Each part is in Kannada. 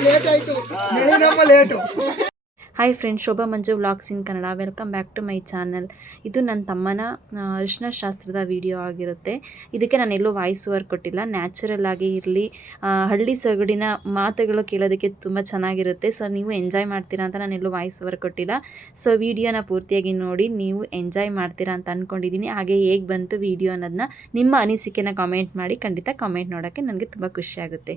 ಲೇಟ್ ಆಯ್ತು. ನಮ್ಮ late hi friends Shobha Manju vlogs in Kannada welcome back to my channel ಇದು ನನ್ನ ತಮ್ಮನ ಅರಿಶಿನಶಾಸ್ತ್ರದ ವಿಡಿಯೋ ಆಗಿರುತ್ತೆ. ಇದಕ್ಕೆ ನಾನು ಎಲ್ಲೂ ವಾಯ್ಸ್ ಓವರ್ ಕೊಟ್ಟಿಲ್ಲ. ನ್ಯಾಚುರಲ್ ಆಗಿ ಇರಲಿ. ಹಳ್ಳಿ ಸೊಗಡಿನ ಮಾತುಗಳು ಕೇಳೋದಕ್ಕೆ ತುಂಬ ಚೆನ್ನಾಗಿರುತ್ತೆ. ಸೊ ನೀವು ಎಂಜಾಯ್ ಮಾಡ್ತೀರಾ ಅಂತ ನಾನು ಎಲ್ಲೂ ವಾಯ್ಸ್ ಓವರ್ ಕೊಟ್ಟಿಲ್ಲ. ಸೊ ವಿಡಿಯೋನ ಪೂರ್ತಿಯಾಗಿ ನೋಡಿ, ನೀವು ಎಂಜಾಯ್ ಮಾಡ್ತೀರಾ ಅಂತ ಅಂದ್ಕೊಂಡಿದ್ದೀನಿ ಹಾಗೆ ಹೇಗೆ ಬಂತು ವಿಡಿಯೋ ಅನ್ನೋದನ್ನ ನಿಮ್ಮ ಅನಿಸಿಕೆನ ಕಾಮೆಂಟ್ ಮಾಡಿ, ಖಂಡಿತ ಕಾಮೆಂಟ್ ನೋಡೋಕ್ಕೆ ನನಗೆ ತುಂಬ ಖುಷಿಯಾಗುತ್ತೆ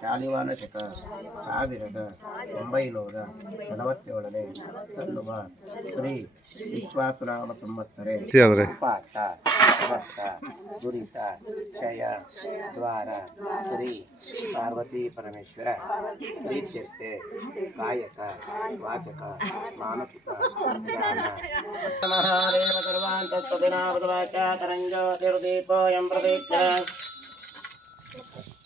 ಶಾಲಿವಾನ ಶಕ ಸಾವಿರದ ಒಂಬೈನೂರ ನಲವತ್ತೇಳನೇ ಸಲ್ಲುವ ಶ್ರೀ ವಿಶ್ವಾಸನಾಮ ಸಂವತ್ಸರೆ. ಪಾಠ ಭಕ್ತ ದುರಿತ ಕ್ಷಯ ದ್ವಾರ ಶ್ರೀ ಪಾರ್ವತಿ ಪರಮೇಶ್ವರ ಪ್ರೀತ್ಯರ್ತೆ ಕಾಯಕ ವಾಚಕ ಮಾನಸಿಕ ಮಹಾದೇವ ಸರ್ವಾಂತಸ್ತದಿನ ಭಗವಾಚ ತರಂಗ ತಿರುದೀಪೋಯಂ ಪ್ರದೀಕ್ಷ ಮಂತ್ರ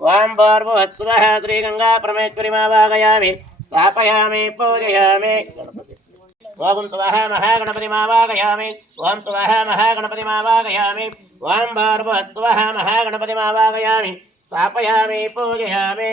ఓం పరమేశ్వరి మా వాగయామి స్థాపయామి పూజయామి ఓం సువహ మహాగణపతిమావాగయామి ఓం సువహ మహాగణపతిమావాగయామి ఓం మా వాగయామి స్థాపయామి పూజయామి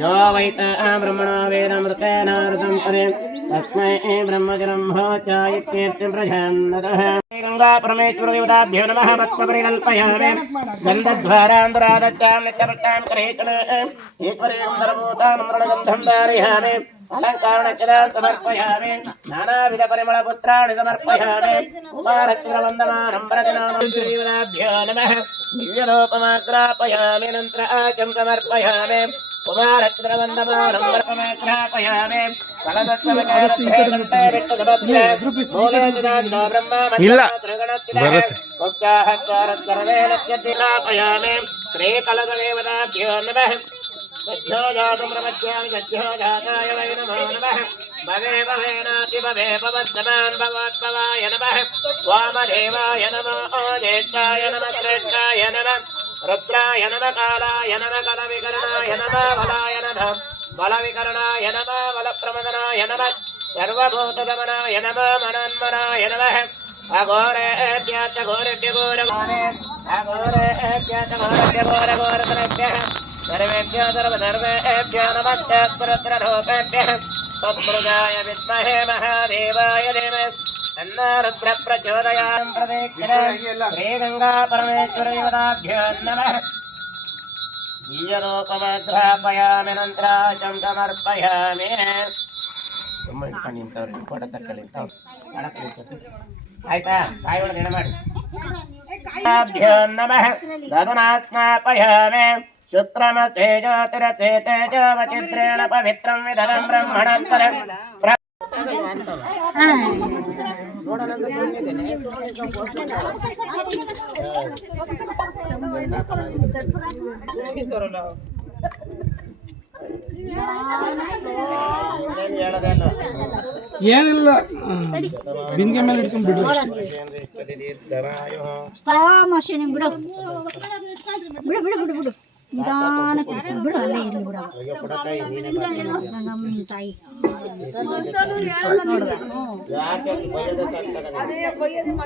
यो वैत ब्रह्मणो वेदमृतेनारदं परे तस्मै ब्रह्मचरं भोचाय कीर्तिं प्रजान्नतः गङ्गा परमेश्वरदेवताभ्यो नमः पद्मपरिकल्पयामि गन्धध्वारान्तरादच्चां नित्यपट्टां करेचन ईश्वरेण सर्वभूतां मृणगन्धं धारयामि अलङ्कारणचरा समर्पयामि नानाविध परिमलपुत्राणि समर्पयामि उपारचन्द्रवन्दमानं प्रतिनामभ्यो नमः दिव्यलोपमाग्रापयामि नन्त्र आचं समर्पयामि कुमारचन्द्रवन्दमानं वर्पमाग्रापयामि श्रीकलदेवताभ्यो नमः सत्योजातं प्रपद्यामि सत्योजाताय वै नमो नमः भवे भवेनातिभवे भवद्दमान् भवद्भवाय नमः वामदेवाय नमो ओजेष्ठाय नमः श्रेष्ठाय नमः रुद्राय नमः कालाय नमः कलविकरणाय नमः बलाय नमः बलविकरणाय नमः बलप्रमदनाय नमः सर्वभूतदमनाय नमः मनन्मनाय नमः अघोरेभ्यः घोरेभ्य घोरघोरे अघोरेभ्यः घोरभ्य घोरघोरतरेभ्यः सर्वेभ्यो सर्वधर्मेभ्यो नमस्तेऽस्परत्ररूपेभ्यः तत्पुरुषाय विद्महे महादेवाय धीमहि तन्नो रुद्र प्रचोदयां प्रदीक्षिते श्रीगङ्गा परमेश्वरदेवताभ्यो नमः ದಿವ್ಯಲೋಕಮಗ್ರಾಪಯಾಮಿ ನಂತರಾಚಂ ಸಮರ್ಪಯಾಮಿ ತುಂಬ ಇಟ್ಕೊಂಡು ನಿಂತವ್ರಿ ಫೋಟೋ ತಕ್ಕಲ್ಲಿ ನಿಂತವ್ರು ಮಾಡಕ್ಕೆ ನಿಂತವ್ರು. ಆಯ್ತಾ ಕಾಯಿ ಹೊಡೆದು ಎಡೆ ಮಾಡಿ ಭ್ಯೋ ನಮಃ ದದನಾಸ್ನಾಪಯಾಮಿ शुक्रमस्ते ज्योतिरसे तेजोवचित्रेण पवित्रं विदधं ब्रह्मणस्पदं ಏನಿಲ್ಲ ಬಿಂದಿಗೆ ಮೇಲೆ ಇಟ್ಕೊಂಡ್ ಬಿಡು ಬಿಡು ಬಿಡು ಬಿಡು ಬಿಡು ನಿಧಾನಕ್ಕೆ ಬಿಡು ಅಲ್ಲೇ ಇರ್ಲಿ ಬಿಡು. ನಮ್ಮ ತಾಯಿ. ನೋಡ್ದ ಅಲ್ಲಿ ಬೈಯೋದಕ್ಕೆ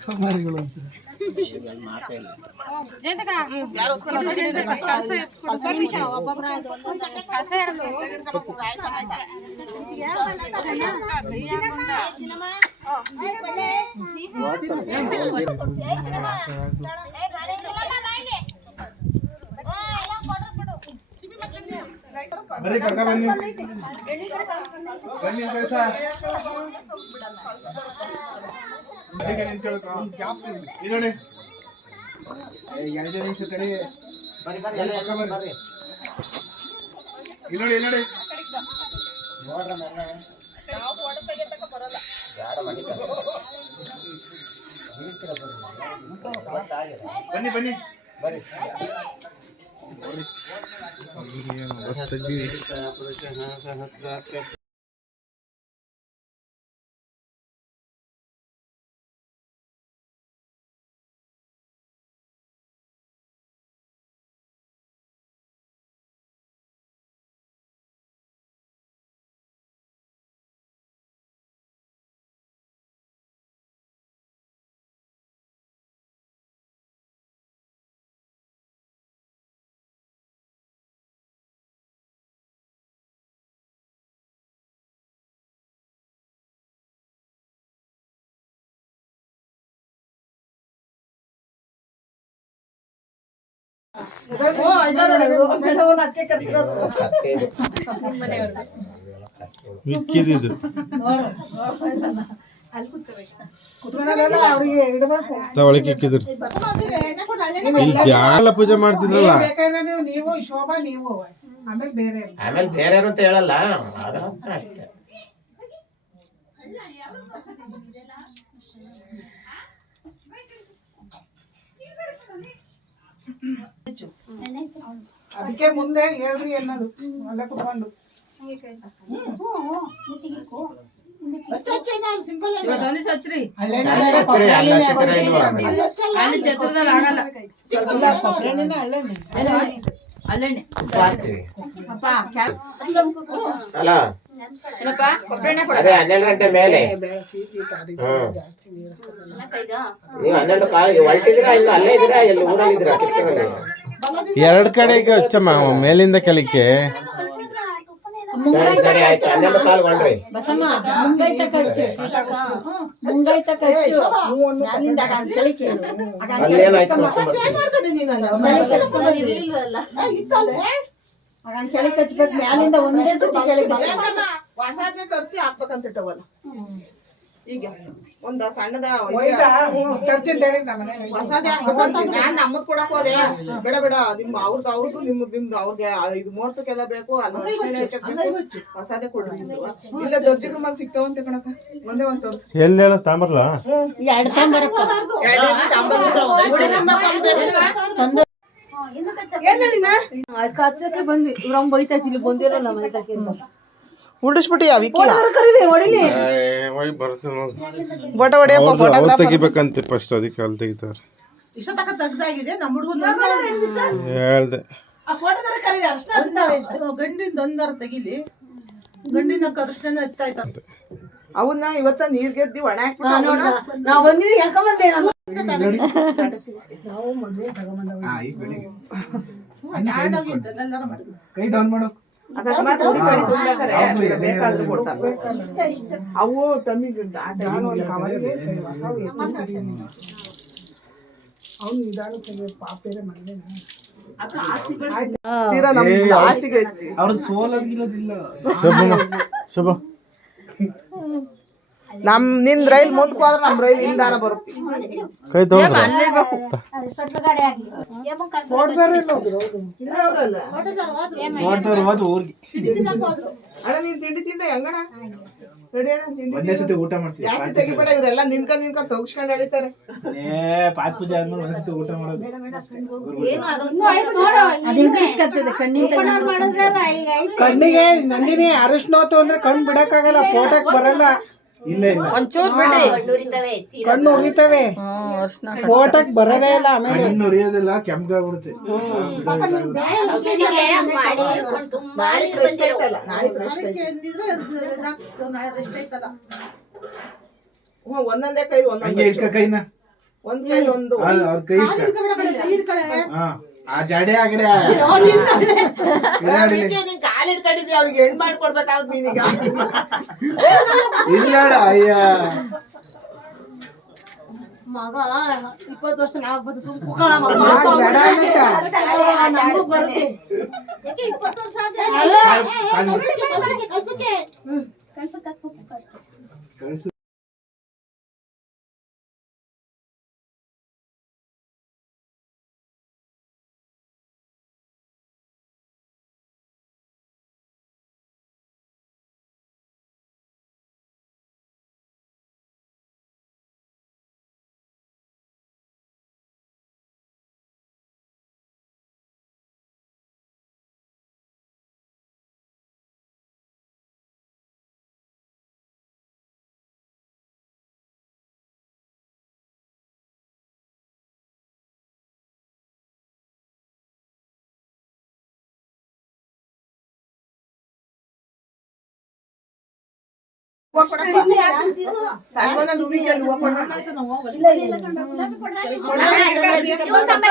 ಸೋಮಾರಿಗಳು ಮಾತೇ ಇಲ್ಲ ಬರೀ ಕರ್ಕ ಬನ್ನಿ ಬನ್ನಿ. ಕೆಲ್ಸ ಎರಡು ನಿಮಿಷ ತಡಿ. ಬರಿ ಬರಿ ಎಲ್ಲ ಎಲ್ಲ ಬರ್ರಿ. ಮಿಕ್ಕಿದ್ದು ಪೂಜೆ ಮಾಡ್ತಿದ್ರಲ್ಲ ನೀವು ಶೋಭಾ ನೀವು ಆಮೇಲೆ ಬೇರೆ ಆಮೇಲೆ ಬೇರೆ ಅಂತ ಹೇಳಲ್ಲ ಅದು ಅಷ್ಟೇ ಅದಕ್ಕೆ ಮುಂದೆ ಹೇಳ್ರಿ ಅನ್ನೋದು ಅಲ್ಲೇ ಕುತ್ಕೊಂಡು ಹಚ್ಚ್ರಿ, ಅಲ್ಲ ಅದೇ ಹನ್ನೆರಡು ಗಂಟೆ ಮೇಲೆ. ನೀವು ಹನ್ನೆರಡು ಅಲ್ಲೇ ಇದ್ದೀರಾ? ಎಲ್ಲಿ ಎರಡ್ ಕಡೆಗೆ ಹಚ್ಚಮ್ಮ ಮೇಲಿಂದ ಕಲಿಕೆ ಸರಿ ಸರಿ ಆಯ್ತು. ಹನ್ನೆರಡು ಕಾಲು ಏನಾಯ್ತು ಕೆಳಗೆ ಕಚ್ಬೇಕು ಮ್ಯಾಲಿಂದ ಒಂದೇ ಸತಿ ಕೆಳಗೆ ಹೊಸದ್ನೇ ತರಿಸಿ ಹಾಕ್ಬೇಕಂತ ಇಟ್ಟವಲ್ಲ. ಈಗ ಒಂದ ಸಣ್ಣದ ಹೊಸದೇ ನಾನ್ ನಮ್ಮದ್ ಕೊಡಕ್ ಹೋದೆ. ಬೇಡ ಬೇಡ ನಿಮ್ ಅವ್ರದ್ದು ಅವ್ರದ್ದು ನಿಮ್ದು ನಿಮ್ದು ಅವ್ರಿಗೆ ಇದು ಮೂವತ್ತಕ್ಕೆಲ್ಲ ಬೇಕು. ಹೊಸದೇ ಕೊಡ್ರಿ ನಿಮ್ದು. ಇಲ್ಲ ದರ್ಜಿಗ್ರ ಸಿಗ್ತಾವ ಅಂತ ಕಣಕ ಒಂದೇ ಒಂದ್ ತೋರ್ಸಿ. ಎಲ್ಲೆಲ್ಲ ಹೇಳ ತಾಂಬರ್ಲ? ಎರಡು ಕಚ್ಚಕ್ಕೆ ಬಂದ್ವಿ ಇವ್ರಮ್ಮ ಬೈತಾ ಇಲ್ಲಿ ಬಂದಿರಲ್ಲ ಮೈತಾಕೆ ಉಳಿಸ್ಬಿಟ್ಟಿ ಅವಿಕ್ಕಿಲ್ಲ ಹೊಡಿಲಿ ಬಟ ಹೊಡಿಯಪ್ಪ ಫೋಟೋ ಅವ್ರು ತೆಗಿಬೇಕಂತ ಫಸ್ಟ್ ಅದಕ್ಕೆ ಅಲ್ಲಿ ತೆಗಿತಾರ ಇಷ್ಟ ತಕ ತೆಗ್ದಾಗಿದೆ ನಮ್ಮ ಹುಡುಗನ್ ಹೇಳ್ದೆ ಗಂಡಿಂದ ಒಂದಾರ ತೆಗಿಲಿ ಗಂಡಿನ ಕೃಷ್ಣನ ಅವನ್ನ ಇವತ್ತ ನೀರ್ ಗೆದ್ದಿ ಒಣ ಹಾಕ್ಬಿಟ್ಟು ನಾವ್ ಬಂದಿದ್ದೀವಿ ಹೇಳ್ಕೊಂಬಂದೆ ನಾನು ಕೈ ಡೌನ್ ಮಾಡೋ ಅವು ತಮ್ಮಿಗೆ ಅವ್ನು ನಿಧಾನಕ್ಕೆ ಅವ್ರದ್ದು ಸೋಲೋದಿಲ್ಲದಿಲ್ಲ ಶುಭಮ್ಮ ಶುಭ ನಮ್ ನಿನ್ ರೈಲ್ ಮುಂದಕ್ಕೆ ಹೋದ್ರೆ ನಮ್ ರೈಲ್ ಹಿಂದಾರ ಬರುತ್ತೆ. ಕೈ ಅಣ್ಣ ನೀನ್ ತಿಂಡಿ ತಿಂದ ಹೆಂಗಣ ರೆಡಿ ಅಣ್ಣ ತಿಂಡಿ ಒಂದೇ ಸತಿ ಊಟ ಮಾಡ್ತೀವಿ ಜಾಸ್ತಿ ತೆಗಿಬೇಡ ಇವ್ರೆಲ್ಲ ನಿನ್ಕೊಂಡ್ ನಿನ್ಕೊಂಡ್ ತಗ್ಸ್ಕೊಂಡ್ ಎಳಿತಾರೆ ಏ ಪಾತ್ ಪೂಜೆ ಆದ್ಮೇಲೆ ಒಂದೇ ಸತಿ ಊಟ ಮಾಡೋದು. ಕಣ್ಣಿಗೆ ನಂದಿನಿ ಅರಿಶಿನ ಅಂದ್ರೆ ಕಣ್ಣು ಬಿಡಕ್ಕಾಗಲ್ಲ ಫೋಟೋಕ್ ಬರಲ್ಲ. ಇಲ್ಲ ಇಲ್ಲ. ಕಣ್ಣು ಉರಿತವೆ ಫೋಟೋಕ್ ಬರೋದೇ ಇಲ್ಲ ಆಮೇಲೆ. ಇನ್ನು ಉರಿಯೋದಿಲ್ಲ ಹ್ಮ್. ಒಂದೊಂದೇ ಕೈ ಒಂದೊಂದೇ ಕೈನ? ಒಂದ್ ಕೈ ಒಂದು. ಕೈ ಆ ಜಡೆ ಆಗಡೆ ನೀನ್ ಕಾಲ್ ಹಿಡ್ಕೊಂಡಿದ್ದೆ ಅವ್ಳಿಗೆ ಹೆಣ್ ಮಾಡ್ಕೊಡ್ಬೇಕಾಗುತ್ತೆ ನೀನೀಗ ಇಲ್ಲ ಅಯ್ಯ ಮಗ ಇಪ್ಪತ್ತು ವರ್ಷ ನಾಲ್ಕು ಬಂದು? ಕಳ್ಸು.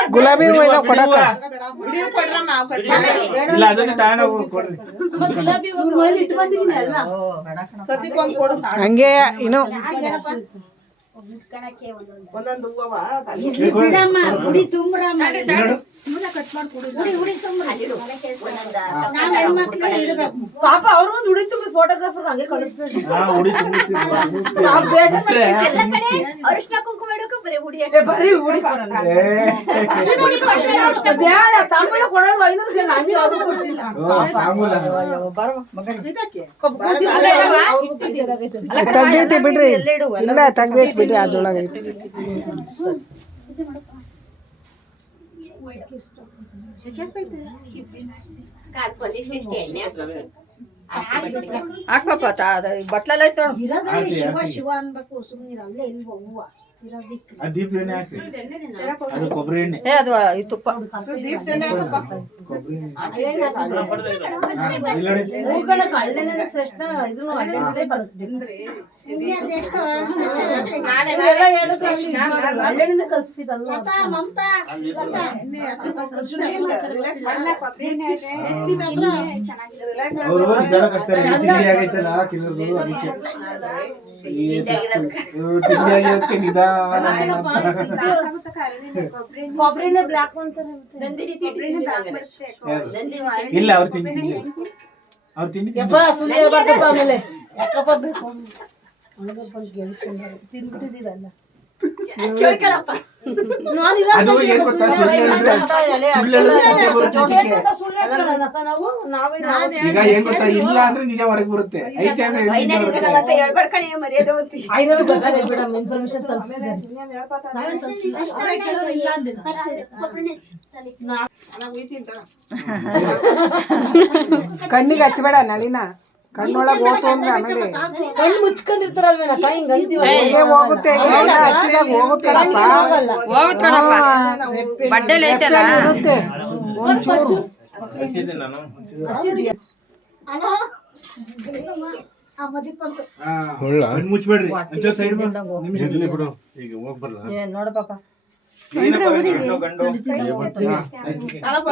ಗುಲಾಬಿ ಹೂವ ಇದಾವ್ ಕೊಡಕ. ಇಲ್ಲ ಅದನ್ನ ತಗೊಂಡ್ ಕೊಡ್ರಿ ಹಂಗೆ ಇನ್ನು ಒಂದೊಂದು ಹೂವ ಬಿಡಮ್ಮ ಗುಡಿ ತುಂಬ್ರಮ್ಮ ಗುಡಿ ಗುಡಿ ತುಂಬ ನಾವ್ ಹೆಣ್ಮಕ್ಳು ಇರ್ಬೇಕು ಪಾಪ ಅವ್ರು ಒಂದು ಉಡಿ ತುಂಬಿ ಫೋಟೋಗ್ರಾಫರ್ ಹಂಗೆ ಕಳಿಸ್ಬೇಕು ಉಡಿ ತುಂಬಿರ್ತೀವಿ. ಅರಿಶಿನ ಕುಂಕುಮ ಇಡೋಕೆ ಬರೀ ಉಡಿ ಬರೀ ಉಡಿ ಬೇಡ ತಾಂಬೂಲ ಕೊಡಲ್ವ ಇನ್ನೊಂದು ಜನ ಹಂಗೆ ಅದು ಕೊಡ್ತಿಲ್ಲ. ತೆಗ್ದೈತಿ ಬಿಡ್ರಿ ಇಲ್ಲ ತೆಗ್ದೈತಿ ಬಿಡ್ರಿ ಅದ್ರೊಳಗೆ ಐತಿ ಇರೋದ್ರಲ್ಲಿ ಶಿವ ಶಿವ ಅನ್ಬೇಕು ಸುಮ್ನಿರ ಅಲ್ಲೇ ಇಲ್ವ ಹೂವ. ಅದು ಕೊಬ್ಬರಿ ಎಣ್ಣೆ ಬೆಳಕ್ ಹಚ್ತಾರೆ ಈ ತಿಂಡಿ ಆಗೈತಲ್ಲ ತಿಂಡಿ ಕೊಬ್ಬರಿನೇ ಬ್ಲಾಕ್? ಇಲ್ಲ ಅವ್ರು ತಿಂಡಿ ತಿಂಡಿ ಅವ್ರು ತಿಂಡಿ ಆಮೇಲೆ. ಯಾಕಪ್ಪ ಬೇಕು ತಿಂತಿದ್ದೀರಲ್ಲ ಅದು ಏನ್ ಗೊತ್ತಾ? ಈಗ ಏನ್ ಗೊತ್ತಾ? ಇಲ್ಲ ಅಂದ್ರೆ ನಿಜ ಹೊರಗೆ ಬರುತ್ತೆ. ಐತೆ. ಕಣ್ಣಿಗೆ ಹಚ್ಚಬೇಡ ನಳಿನ. ಕಣ್ಣೊಳಗ್ ಹೋತು ಅಂದ್ರೆ ಆಮೇಲೆ ಕಣ್ಣು ಮುಚ್ಕೊಂಡಿರ್ತಾರಲ್ವೇನಪ್ಪ? ಹಿಂಗ್ ಅಂತೀವಲ್ಲ ಹಂಗೆ ಹೋಗುತ್ತೆ ಇವೆಲ್ಲ ಹಚ್ಚಿದಾಗ ಹೋಗುತ್ತಲ್ಲಪ್ಪ ಇರುತ್ತೆ. ಒಂಚೂರು. ಹಚ್ಚಿದ್ದೆ ನಾನು ಹಾ. ಮುಳ್ಳ? ಕಣ್ಣ್ ಮುಚ್ಬೇಡ್ರಿ ಒಂಚೂರು ಸೈಡ್ ನಿಮಿಷ ಬಿಡು. ಈಗ ಹೋಗ್ ಬರ್ಲ? ನೋಡ ಪಾಪ.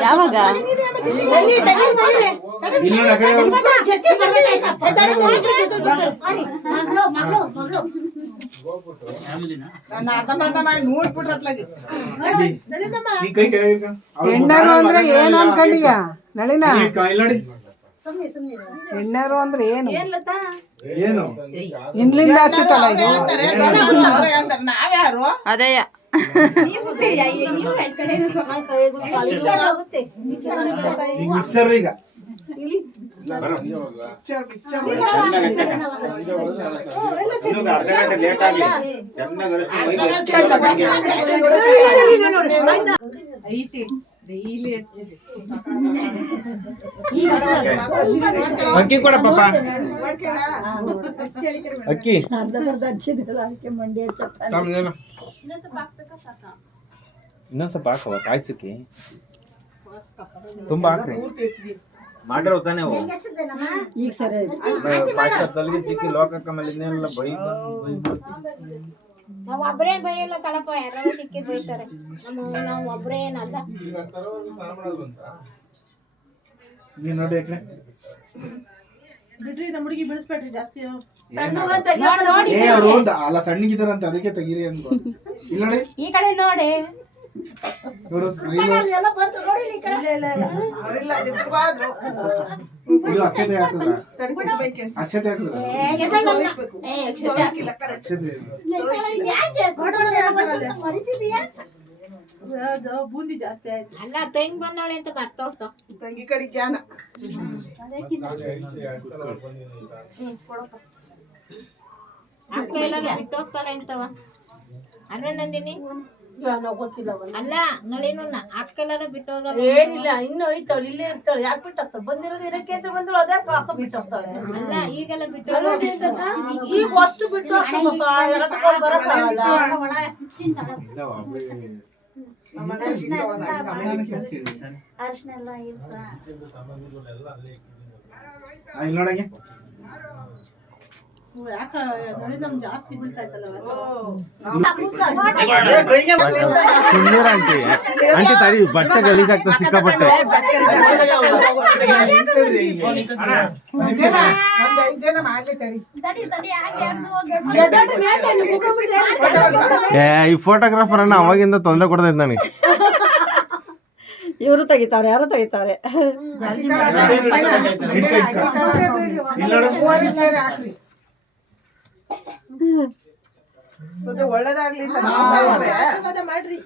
ಯಾವಾಗ? ಹೆಣ್ಣರು ಅಂದ್ರೆ ಏನ್ ಅನ್ಕೊಂಡಿಯ ನಳಿನ. ಹೆಣ್ಣರು ಅಂದ್ರೆ ಏನು? ಏನು ಇನ್ಲಿಂದ ಹಚ್ಚುತ್ತಲ್ಲ ಇದು? ನಾವ್ಯಾರು? ಮಿಕ್ಸರ್ ಹೋಗುತ್ತೆ. Mixer, mixer. ಈಗ ಮಿಕ್ಸರ್ ಈಗ ಪಿಕ್ಚರ್ ಪಿಕ್ಚರ್ ಅಕ್ಕಿ ಕೊಡ ಪಾಪ. ಅಕ್ಕಿ. ತಮ್ಮ ಏನು? ಇನ್ನೊಂದ್ ಸ್ವಲ್ಪ ಹಾಕವ ಕಾಯ್ಸಕ್ಕೆ. ತುಂಬಾ ಹಾಕ್ರಿ. ಮಾಡಿರೋ ತಾನೇ ಅವು ಪಾಯಸ ತಲೆಗೆ ಚಿಕ್ಕಿ ಲೋಕಕ್ಕ ಮೇಲೆ ಇನ್ನೇನೆಲ್ಲ ಬೈ ನಾವ್ ಒಬ್ರೇ ಬೈಯಲ್ಲ ಕಣಪ್ಪ ಯಾರೋ ಸಿಕ್ಕಿ ಬೈತಾರೆ. ನಮ್ಮ ನಾವ್ ಒಬ್ರೇ ಏನಲ್ಲ. ನೀನ್ ನೋಡಿ ಯಾಕೆ ಬಿಡ್ರಿ ನಮ್ಮ ಹುಡುಗಿ ಬಿಡಿಸ್ಬೇಡ್ರಿ ಜಾಸ್ತಿ ಏ ಅವ್ರು ದ- ಅಲ್ಲ ಸಣ್ಣಗಿದಾರಂತ ಅದಕ್ಕೆ ತೆಗೀರಿ ಅಂತ ಇಲ್ಲ ನೋಡಿ. ಈ ಕಡೆ ನೋಡಿ. ನೋಡು ಸ್ಮೈಲು ಎಲ್ಲ ಬಂತು ನೋಡಿ ಈ ಕಡೆ. ಅವರಿಲ್ಲ ಜಿಡ್ಬಾದ್ರು ಇದು ಅಕ್ಷತೆ ಹಾಕದ? ಅಕ್ಷತೆ ಹಾಕದ? ಅಕ್ಷತೆ. ಬೂಂದಿ ಜಾಸ್ತಿ ಆಯ್ತು. ಅಲ್ಲ ತೆಂಗ್ ಬಂದವಳೆ ಅಂತ ಬರ್ತೋಡ್ತು ತಂಗಿ ಕಡೆ ಜ್ಞಾನ. ಅಕ್ಕ ಎಲ್ಲ ಬಿಟ್ಟು ಹೋಗ್ತಾಳೆ ಅಂತವ. ಅಲ್ಲ ನಂದಿನಿ? ನಾವು ಗೊತ್ತಿಲ್ಲ. ಅಲ್ಲ ನಳಿನ ಅಕ್ಕ ಎಲ್ಲಾರು ಬಿಟ್ಟು ಹೋಗಲ್ಲ ಏನಿಲ್ಲ ಇನ್ನು ಐತಾಳೆ ಇಲ್ಲೇ ಇರ್ತಾಳೆ ಯಾಕೆ ಬಿಟ್ಟು ಬಂದಿರೋದು ಇದಕ್ಕೆ ಅಂತ ಬಂದಳು ಅದೇ ಅಕ್ಕ ಬಿಟ್ಟೋಗ್ತಾಳೆ ಅಲ್ಲ ಈಗೆಲ್ಲ ಬಿಟ್ಟು. ಈಗ ಅಷ್ಟು ಬಿಟ್ಟು ಬರಕ್ಕಾಗಲ್ಲ. ಆ, ಇಲ್ಲಿ ನೋಡಂಗೆ ಜಾಸ್ತಿ ಬೀಳ್ತಾ ಸುಮ್ಮನೆ ಆಂಟಿ ಆಂಟಿ ತಡಿ ಬಟ್ಟೆ ಗಲೀಜಾಗ್ತದೆ ಸಿಕ್ಕಾಪಟ್ಟೆ. ಏ ಈ ಫೋಟೋಗ್ರಾಫರ್ ಅನ್ನ ಅವಾಗಿಂದ ತೊಂದರೆ ಕೊಡ್ತಾ ಇದ್ದ ನನಗೆ ಇವರು ತೆಗಿತಾರೆ ಯಾರು ತೆಗಿತಾರೆ ಇಲ್ಲಿ ನೋಡು ಮೂವರೇ ಸೇರಿ ಹಾಕ್ರಿ ಸ್ವಲ್ಪ ಒಳ್ಳೇದಾಗ್ಲಿ ಆಶೀರ್ವಾದ ಮಾಡ್ರಿ.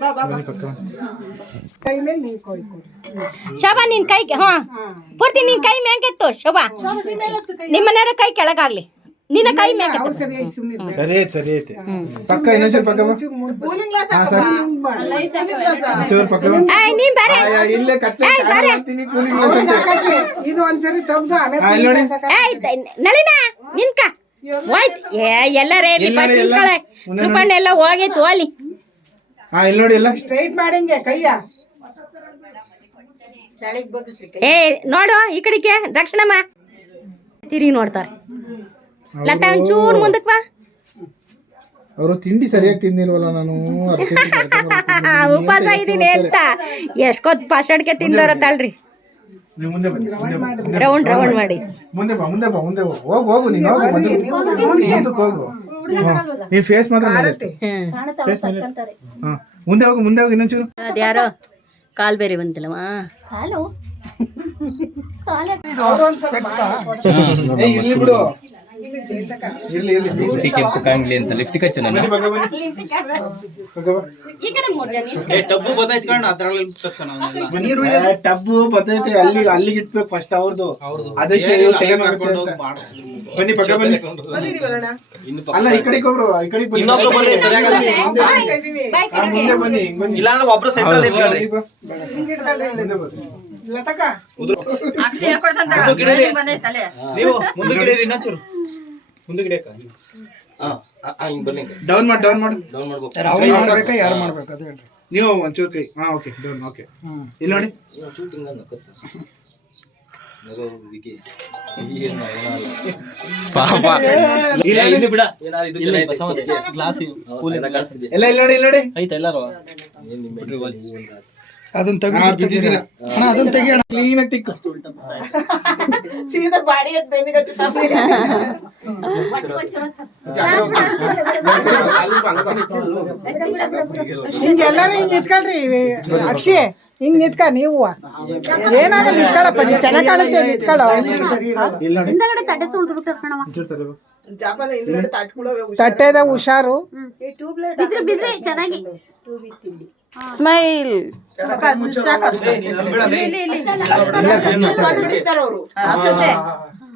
ಬಾ ಕೈ ಮೇಲೆ ನೀರ್ ಕೊಯ್ ಕೊಡಿ. ಶೋಭಾ ನಿನ್ ಕೈ ಹಾ ಪೂರ್ತಿ ನಿನ್ ಕೈ ಮ್ಯಾಂಗೆತ್ತು ಶೋಭಾ. ನಿಮ್ಮನೆಯವ್ರ ಕೈ ಕೆಳಗಾಗ್ಲಿ. ನಿನ್ನ ಕೈ ಮೇಲೆ ಸರಿ ಸರಿ ಐತೆ ಪಕ್ಕ ಇನ್ನೊಂಚೂರು ಪಕ್ಕ ಬಾ. ಕೂಲಿಂಗ್ ಗ್ಲಾಸ್ ಹಾ ಸರ್. ಒಂಚೂರು ಪಕ್ಕ ಬಾ. ಏಯ್ ನೀನ್ ಬೇರೆ. ಆ, ಯಾ, ಇಲ್ಲೇ ಮಾಡ್ತೀನಿ ಕೂಲಿಂಗ್. ಇದು ಒಂದ್ಸರಿ ತೆಗ್ದು ಆಮೇಲೆ ಹಾ, ಇಲ್ಲಿ ನೋಡಿ. ಏಯ್ ತ- ನಳಿನ ನಿನ್ಕ ಹೋಯ್ತ್ ಏ ಎಲ್ಲರೇ ಎಲ್ಲ ಫಸ್ಟ್ ಎಲ್ಲ ನಿಂತ್ಕೊಳ್ಳೆ ಮುಂದೆ ಕೃಪಣ್ಣ ಎಲ್ಲ ಹೋಗೈತು ಅಲ್ಲಿ ಹಾ ಇಲ್ಲಿ ನೋಡಿ ಎಲ್ಲ. ಸ್ಟ್ರೈಟ್ ಮಾಡಂಗೆ ಕೈಯ. ಏ ನೋಡು ಈ ಕಡೆಗೆ ದಕ್ಷಿಣಮ್ಮ. ತಿರುಗಿ ನೋಡ್ತಾರೆ. ಲತಾ ಒಂಚೂರು ಮುಂದಕ್ಕೆ ಬಾ. ಅವರು ತಿಂಡಿ ಸರಿಯಾಗಿ ತಿಂದಿಲ್ವಲ್ಲ ನಾನು. ಉಪವಾಸ ಇದೀನಿ ಅಂತ ಎಷ್ಟ್ಕೊತ್ ಪಾಷಡ್ಕೆ ತಿಂದವ್ರ ತಳ್ರಿ? ರೌಂಡ್ ರೌಂಡ್ ಮಾಡಿ. ಮುಂದೆ ಬಾ ಮುಂದೆ ಬಾ ಮುಂದೆ ಹೋಗು ಹೋಗು ನೀನು ಹೋಗು ಮುಂದಕ್ಕೆ ಹೋಗು. ನೀನ್ ಫೇಸ್ ಮಾತ್ರ ಹಾ ಮುಂದೆ ಹೋಗು ಮುಂದೆ ಹೋಗು ಇನ್ನೊಂಚೂರು ಅದ್ಯಾರೋ ಕಾಲ್ ಬೇರೆ ಬಂತಿಲ್ಲಮ್ಮ ಅವ್ರೊಂದ್ ಸ್ವಲ್ಪ ಏ ಇರ್ಲಿ ಬಿಡು. ಇರ್ಲಿ ಇರ್ಲಿ. please. ಕೆಂಪು ಕಾಂಗ್ಲಿ ಅಂತ ಲಿಫ್ಟ್ ಕಚ್ಚ ನಾನು ಟಬ್ಬು ಬತ್ತೈತ್ ಕಣ ಅದ್ರಲ್ಲಿ ತಕ್ಷಣ ಏ, ಟಬ್ಬು ಬರ್ತೈತೆ ಅಲ್ಲಿ ಅಲ್ಲಿಗೆ ಇಟ್ಬೇಕು ಫಸ್ಟ್ ಅವ್ರದ್ದು ಅದಕ್ಕೆ ಟೈಮ್ ಮಾಡ್ಕೊಂಡು. ಬನ್ನಿ ಪಕ್ಕ ಬನ್ನಿ. ಅಲ್ಲ ಈ ಕಡೆಗೆ ಒಬ್ರು ಈ ಕಡೆಗೆ ಬನ್ನಿ. ಇನ್ನೊಬ್ರು ಬನ್ನಿ, ಸರಿಯಾಗಿ ಮುಂದೆ ಬನ್ನಿ. ಬನ್ನಿ ಇಲ್ಲ ಅಂದ್ರೆ ಒಬ್ರು ಸೆಂಟರ್ ಇಟ್ಕೊಳ್ಳಿ ಲತಕ ಇಟ್ಕೊಂಡ್ರೆ ಇಲ್ಲಿ. ಮುಂದೆ ನೀವು ಮುಂದೆ ಗಿಡೀರಿ ಇನ್ನೊಂಚೂರು. ಡೌನ್ ಮಾಡಿ ಡೌನ್ ಮಾಡಿ. ಡೌನ್ ಮಾಡ್ಬೇಕು. ಕೈ ಮಾಡ್ಬೇಕಾ ಯಾರು ಮಾಡ್ಬೇಕು ಅದು ಹೇಳ್ರಿ. ನೀವು ಒಂಚೂರು ಕೈ ಹಾ ಓಕೆ ಡೌನ್ ಓಕೆ ಇಲ್ಲ ನೋಡಿ. ಪಾಪ. ಇಲ್ಲಿ ಬಿಡ. ಏನಾದ್ರು ಇದು ಚೆನ್ನಾಗಿದೆ. ಗ್ಲಾಸ್ ಎಲ್ಲ ಇಲ್ಲ ನೋಡಿ. ಇಲ್ಲ ನೋಡಿ ತೆಗೆದು ಅಣ್ಣ ಅದನ್ನ ಅದನ್ನ ಕ್ಲೀನ್ ಆಗಿ ತಿಕ್ಕು. ಸೀದಾ ಬಾಡಿ ಎದ್ದು ಬೆನ್ನಿಗೆ ಹಚ್ಚುತ್ತಾ ಹಿಂಗ್ ನಿಂತ್ಕೊಳ್ರಿ. ಅಕ್ಷಿ ಹಿಂಗ್ ನಿಂತ್ಕ ನೀವು. ಏನಾಗಲ್ಲ ನಿಂತ್ಕೊಳಪ್ಪ ನೀ ಚೆನ್ನಾಗಿ ಕಾಣುತ್ತೆ ನಿಂತ್ಕೊಳ್ಳೋ. ತಟ್ಟೆದ ಹುಷಾರು. ಬಿದ್ರೆ ಬಿದ್ರೆ ಚೆನ್ನಾಗಿ. ಸ್ಮೈಲ್. ಅವರು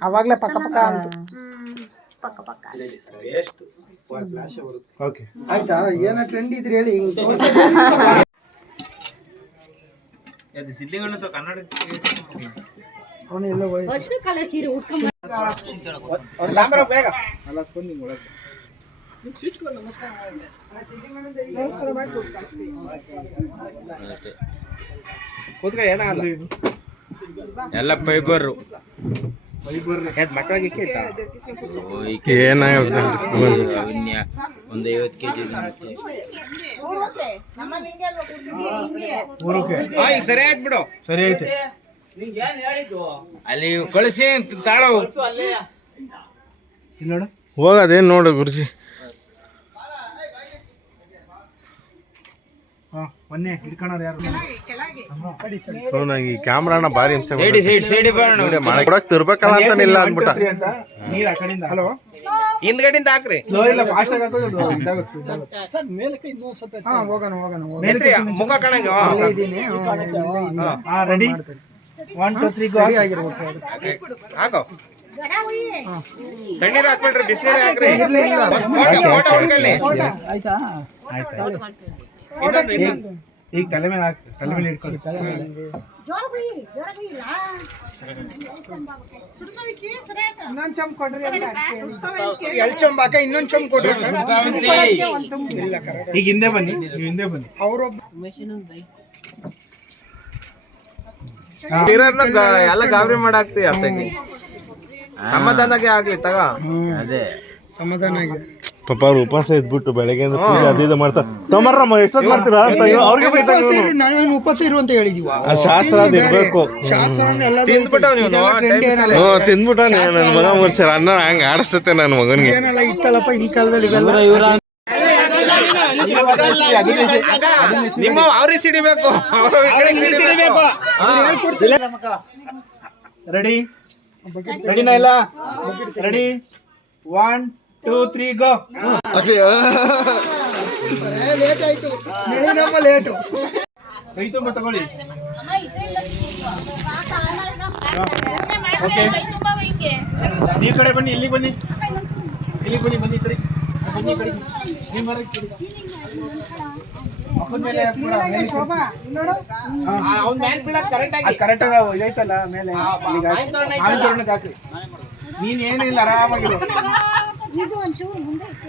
ಅವಾಗ್ಲೇ ಪಕ್ಕ ಪಕ್ಕ ಅಂತ. ಓಕೆ. ಆಯ್ತಾ? ಏನ ಟ್ರೆಂಡ್ ಇದ್ರಿ ಹೇಳಿ ಸೀರೆ ಉಟ್ಕೊಂಡ್ ಬೇಗ. ಅಲ್ಲ ಫೋನ್ ನಿಂಗೆ ಒಳಗೆ. ಕೂತ್ಕ ಏನಾಗಲ್ಲ ಎಲ್ಲ ಫೈಬರ್ ಒಂದ್ ಐವತ್ತು ಕೆಜಿ ಸರಿ ಆಯ್ತು ಬಿಡು. ಸರಿ ಆಯ್ತು. ಅಲ್ಲಿ ಕಳಿಸಿ ತಾಳ ಇಲ್ಲಿ ನೋಡು ಹೋಗೋದೇನು ನೋಡು ಗುರುಜಿ. ಮೊನ್ನೆ ಹಿಡ್ಕೊಳೋರು ಯಾರು? ನಂಗೆ ಈ ಕ್ಯಾಮ್ರಾನ ಭಾರಿ ಹಿಂಸೆ ಸೈಡಿ ಕೊಡಕ್ ತಿರ್ಬೇಕಲ್ಲ ಅಂತಾನಿಲ್ಲ ಅಂದ್ಬಿಟ್ಟ. ಅಂತ ನೀರ್ ಆ ಕಡೆಯಿಂದ. ಹಲೋ? ಹಿಂದ್ಗಡಿಂದ ಹಾಕ್ರಿ. ಸ್ಲೋ ಇಲ್ಲ ಫಾಸ್ಟ್ ಆಗಿ ಹಾಕೋದು ಅದು ಇದಾಗುತ್ತೆ ಇದಾಗುತ್ತೆ ಹಾ ಹೋಗೋಣ ಹೋಗೋಣ ಹೋಗೋಣ. ಮೇಲ್ಕ್ಕೆ ಮುಖ ಕಣಂಗೆ ಇಲ್ಲೇ ಇದೀನಿ ಹ್ಮ್, ಇಲ್ಲೇ ಇದೀನಿ. ಹಾ. Ready one two three go ready ಆಗಿರ್ಬೇಕು ಅದು. ಹಾಕೋ. ತಣ್ಣೀರ್ ಹಾಕ್ಬಿಟ್ರಿ ಬಿಸಿನೀರ್ ಹಾಕ್ರಿ. ಇಲ್ಲ. ಫೋಟೋ ಹೊಡ್ಕೊಳ್ಳಿ. ಆಯ್ತಾ. ಈಗ ತಲೆ ಮೇಲೆ ಹಾಕಿ ತಲೆ ಮೇಲೆ ಇಟ್ಕೊಳ್ಳಿ. ಇನ್ನೊಂದ್ ಚಮ್ ಕೊಡ್ರಿ ಅಂತ ಎಲ್ ಚಂಬಾಕ ಇನ್ನೊಂದ್ ಚಮ್ ಕೊಡ್ರಿ. ಇಲ್ಲ ಕರೆಕ್ಟ್. ಈಗ ಹಿಂದೆ ಬನ್ನಿ ನೀವು ಹಿಂದೆ ಬನ್ನಿ. ಅವ್ರೊಬ್ಬ ಎಲ್ಲ ಗಾಬರಿ ಮಾಡಾಕ್ತಿ ಸಮಾಧಾನಕ್ಕೆ ಆಗ್ಲಿ ತಗ. ಅದೇ. ಸಮಾಧಾನ ಆಗಿ ಪಾಪ ಅವ್ರು ಉಪವಾಸ ಇದ್ಬಿಟ್ಟು ಬೆಳಗ್ಗೆ ಅದಿದ ಮಾಡ್ತಾರೆ ತಮರ್ರಮ್ಮ ಎಷ್ಟೊತ್ತು ಮಾಡ್ತೀರಾ? ಅಂತ ಅವ್ರಿಗೆ ನಾವೇನು ಉಪವಾಸ ಇರು ಅಂತ ಹೇಳಿದೀವ. ಆ ಶಾಸ್ತ್ರ ಅದ್ ಇರ್ಬೇಕು. ತಿಂದ್ಬಿಟ್ಟ ನನ್ನ ಮಗ ಮುರ್ಚಾರ ಅನ್ನ ಹಂಗ ಆಡಿಸ್ತತೆ ನನ್ನ ಮಗನಿಗೆ? ಏನಲ್ಲ ಇತ್ತಲ್ಲಪ್ಪ ಇನ್ ಕಾಲದಲ್ಲಿ ಇವೆಲ್ಲ. ನಿಮ್ಮ ಅವ್ರಿಗೆ ಸಿಡಿಬೇಕು. ರೆಡಿ? ರೆಡಿನಾ ಇಲ್ಲ? Ready? One two three go late ಆಯ್ತು ನಮ್ಮ ಲೇಟು ಕೈ ತುಂಬ ತಗೊಳ್ಳಿ. ಓಕೆ ಈ ಕಡೆ ಬನ್ನಿ ಇಲ್ಲಿಗೆ ಬನ್ನಿ. ಇಲ್ಲಿಗೆ ಬನ್ನಿ ಬನ್ನಿ ಕಡೆ. ಬನ್ನಿ ಕಡೆ. ನೀವು ಈ ಕಡೆ. ಅಪ್ಪನ್ ಮೇಲೆ ಆಗಿ. ಇದೈತಲ್ಲ ಹಾಕಿ. ಇದು ಒಂಚೂರು ಮುಂದೆ ಇಟ್ಟು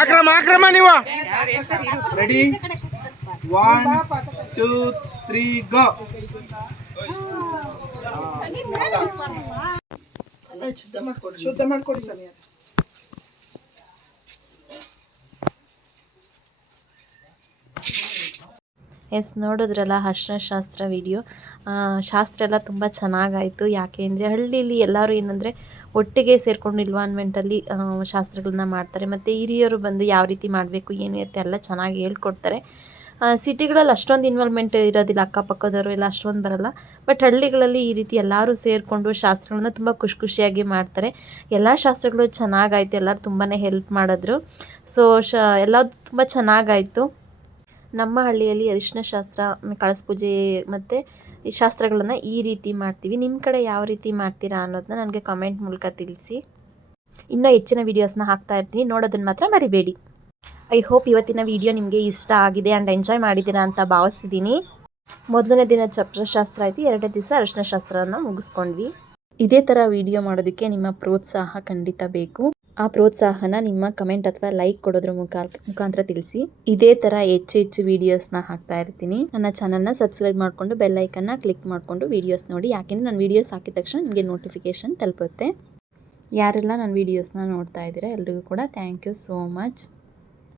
ಆಕ್ರಮ ಆಕ್ರಮ ನೀವು. Ready one two three go ಶುದ್ಧ ಮಾಡ್ಕೊಡಿ ಸಮಯ ಎಸ್ ನೋಡಿದ್ರಲ್ಲ ಅರ್ಶನಶಾಸ್ತ್ರ ವಿಡಿಯೋ. ಶಾಸ್ತ್ರ ಎಲ್ಲ ತುಂಬ ಚೆನ್ನಾಗಾಯಿತು. ಯಾಕೆ ಅಂದರೆ ಹಳ್ಳಿಯಲ್ಲಿ ಎಲ್ಲರೂ ಏನಂದರೆ ಒಟ್ಟಿಗೆ ಸೇರಿಕೊಂಡು ಇನ್ವಾನ್ಮೆಂಟಲ್ಲಿ ಶಾಸ್ತ್ರಗಳನ್ನ ಮಾಡ್ತಾರೆ. ಮತ್ತು ಹಿರಿಯರು ಬಂದು ಯಾವ ರೀತಿ ಮಾಡಬೇಕು, ಏನು ಇರುತ್ತೆ ಎಲ್ಲ ಚೆನ್ನಾಗಿ ಹೇಳ್ಕೊಡ್ತಾರೆ. ಸಿಟಿಗಳಲ್ಲಿ ಅಷ್ಟೊಂದು ಇನ್ವಾಲ್ವ್ಮೆಂಟ್ ಇರೋದಿಲ್ಲ, ಅಕ್ಕಪಕ್ಕದವರು ಎಲ್ಲ ಅಷ್ಟೊಂದು ಬರಲ್ಲ. ಬಟ್ ಹಳ್ಳಿಗಳಲ್ಲಿ ಈ ರೀತಿ ಎಲ್ಲರೂ ಸೇರಿಕೊಂಡು ಶಾಸ್ತ್ರಗಳನ್ನ ತುಂಬ ಖುಷಿ ಖುಷಿಯಾಗಿ ಮಾಡ್ತಾರೆ. ಎಲ್ಲ ಶಾಸ್ತ್ರಗಳು ಚೆನ್ನಾಗಾಯ್ತು, ಎಲ್ಲರೂ ತುಂಬಾ ಹೆಲ್ಪ್ ಮಾಡಿದ್ರು. ಸೊ ಶ ಎಲ್ಲ ತುಂಬ ಚೆನ್ನಾಗಾಯಿತು. ನಮ್ಮ ಹಳ್ಳಿಯಲ್ಲಿ ಅರಿಶಿನ ಶಾಸ್ತ್ರ ಕಳಸ ಪೂಜೆ ಮತ್ತು ಈ ಶಾಸ್ತ್ರಗಳನ್ನು ಈ ರೀತಿ ಮಾಡ್ತೀವಿ. ನಿಮ್ಮ ಕಡೆ ಯಾವ ರೀತಿ ಮಾಡ್ತೀರಾ ಅನ್ನೋದನ್ನ ನನಗೆ ಕಮೆಂಟ್ ಮೂಲಕ ತಿಳಿಸಿ. ಇನ್ನೂ ಹೆಚ್ಚಿನ ವೀಡಿಯೋಸ್ನ ಹಾಕ್ತಾ ಇರ್ತೀನಿ. ನೋಡೋದನ್ನು ಮಾತ್ರ ಮರಿಬೇಡಿ. ಐ ಹೋಪ್ ಇವತ್ತಿನ ವಿಡಿಯೋ ನಿಮಗೆ ಇಷ್ಟ ಆಗಿದೆ ಆ್ಯಂಡ್ ಎಂಜಾಯ್ ಮಾಡಿದ್ದೀರಾ ಅಂತ ಭಾವಿಸಿದ್ದೀನಿ ಮೊದಲನೇ ದಿನ ಚಪ್ರಶಾಸ್ತ್ರ ಆಯಿತು. ಎರಡನೇ ದಿವಸ ಅರಿಶಿನ ಶಾಸ್ತ್ರವನ್ನು ಮುಗಿಸ್ಕೊಂಡ್ವಿ. ಇದೇ ಥರ ವಿಡಿಯೋ ಮಾಡೋದಕ್ಕೆ ನಿಮ್ಮ ಪ್ರೋತ್ಸಾಹ ಖಂಡಿತ ಬೇಕು. ಆ ಪ್ರೋತ್ಸಾಹನ ನಿಮ್ಮ ಕಮೆಂಟ್ ಅಥವಾ ಲೈಕ್ ಕೊಡೋದ್ರ ಮುಖಾಂತರ ಮುಖಾಂತರ ತಿಳಿಸಿ. ಇದೇ ಥರ ಹೆಚ್ಚು ಹೆಚ್ಚು ವೀಡಿಯೋಸ್ನ ಹಾಕ್ತಾ ಇರ್ತೀನಿ. ನನ್ನ ಚಾನಲ್ನ ಸಬ್ಸ್ಕ್ರೈಬ್ ಮಾಡಿಕೊಂಡು ಬೆಲ್ಲೈಕನ್ನ ಕ್ಲಿಕ್ ಮಾಡಿಕೊಂಡು ವೀಡಿಯೋಸ್ ನೋಡಿ. ಯಾಕೆಂದ್ರೆ ನಾನು ವಿಡಿಯೋಸ್ ಹಾಕಿದ ತಕ್ಷಣ ನಿಮಗೆ ನೋಟಿಫಿಕೇಷನ್ ತಲುಪುತ್ತೆ. ಯಾರೆಲ್ಲ ನನ್ನ ವೀಡಿಯೋಸ್ನ ನೋಡ್ತಾ ಇದ್ದೀರಾ ಎಲ್ರಿಗೂ ಕೂಡ ಥ್ಯಾಂಕ್ ಯು ಸೋ ಮಚ್